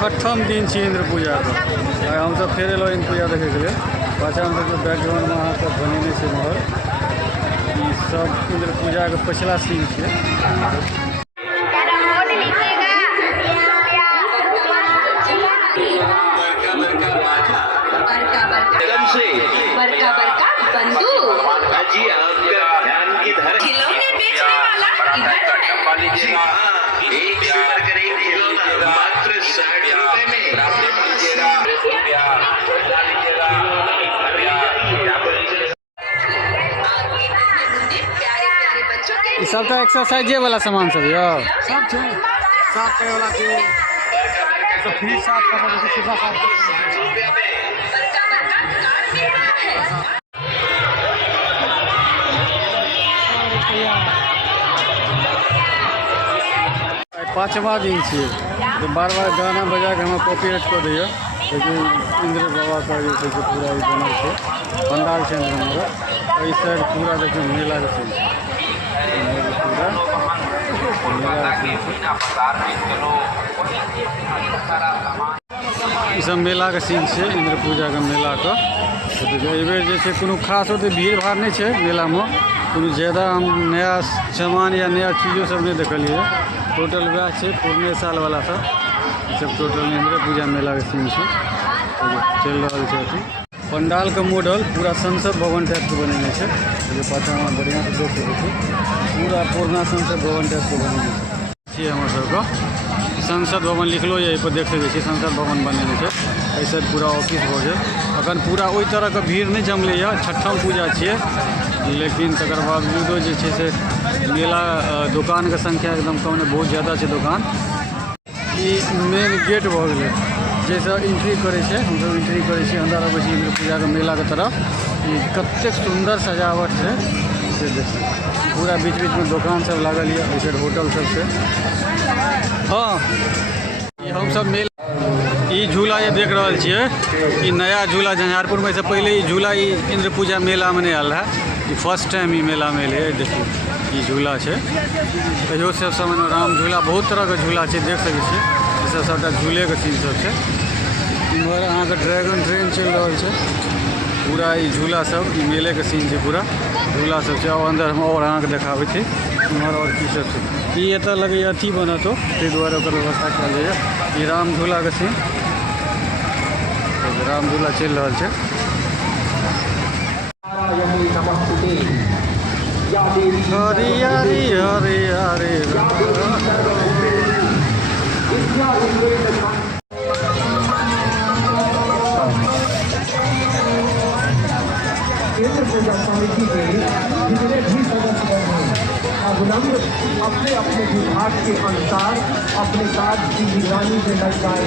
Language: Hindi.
छठम दिन छी इंद्र पूजा के हम सब फेर एलो इंद्र पूजा देखे के लिए। पाछा हम सब बैकग्राउंड में अहाँ सब बनेने छै महल। ई सब इंद्र पूजा के पिछला सीन छै। खिलौने बेचने वाला इधर है। एक सिल्वर का एक खिलौना मात्र 60 रुपए में। ई सब तो एक्सरसाइजे वाला सामान सब यो सब छै साफ करे वाला छै तो फ्री साफ कर सकते सीधा साफ कर सकते। पाँचवा दिन छे तो बार बार गाना बजा के हमें कॉपीराइट कर दिया। लेकिन इंद्र बाबा का जो है कि पूरा ही बनल है पंडाल छै इंद्र मंदिर। इस साइड पूरा देखिए मेला के सीन छै। पूरा मेला के ई सब मेला के सीन छै इंद्र पूजा के मेला का। एहि बेर जे छै कोनो खास ओते भीड़ भाड़ नहीं छै मेला में। कोनो ज़्यादा हम नया सामान या नया चीज़ों सब नहीं देखलिए। टोटल वह है पुरने साल वाला सब। सब टोटल इंद्र पूजा मेला के सीन छै चल रहा है। अथी पंडाल का मॉडल पूरा संसद भवन टाइप के बनेने छै। जो पाछा में बढ़िया से देख सकै छी पूरा पुराना संसद भवन टाइप के बनेने छै। हमर सबके संसद भवन लिखलो है पर देख सकै छी संसद भवन बनेने छै। ऐसे पूरा ऑफिस भऽ गेल। अखन पूरा ओहि तरह के भीड़ नहीं जमले है। छठम पूजा छिए लेकिन तकर बावजूदो जे छै से मेला दुकान के संख्या एकदम कम नहीं बहुत ज़्यादा है दुकान। ई मेन गेट भऽ गेलै जैसे एंट्री करे छे हम सब एंट्री करे छी अंदर अबै छी इंद्र पूजा के मेला के तरफ। ई कतेक सुंदर सजावट है से देखिए पूरा बीच बीच में दुकान सब लागल है। ऐसे होटल सब से हाँ हम सब मेला ई झूला ये देख रहा छे ई नया झूला झंझारपुर में से पहले ई झूला ई इंद्र पूजा मेला में नहीं आयल है। ई फर्स्ट टाइम ई मेला में एले। देखिए ई झूला है कहियो सब समय में राम झूला बहुत तरह के झूला है देख सकै छी। सब सबटा झूले के सीन सब है। इम्हर अहाँ के ड्रैगन ट्रेन चल रहा है पूरा ई झूला सब ई मेले के सीन है। पूरा झूला सब है और अंदर हम और अहाँ के देखाबै छी इम्हर और की सब है। ई एतऽ लगे अथी बनत हो ताहि दुआरे ओकर व्यवस्था कयल जाइए। ई राम झूला के सीन राम झूला चल रहा है। हरियारी हरियारी केंद्र पूजा समिति के जितने भी सदस्य हैं अविलंब अपने अपने विभाग के अनुसार अपने कार्य की निगरानी में लग जाए।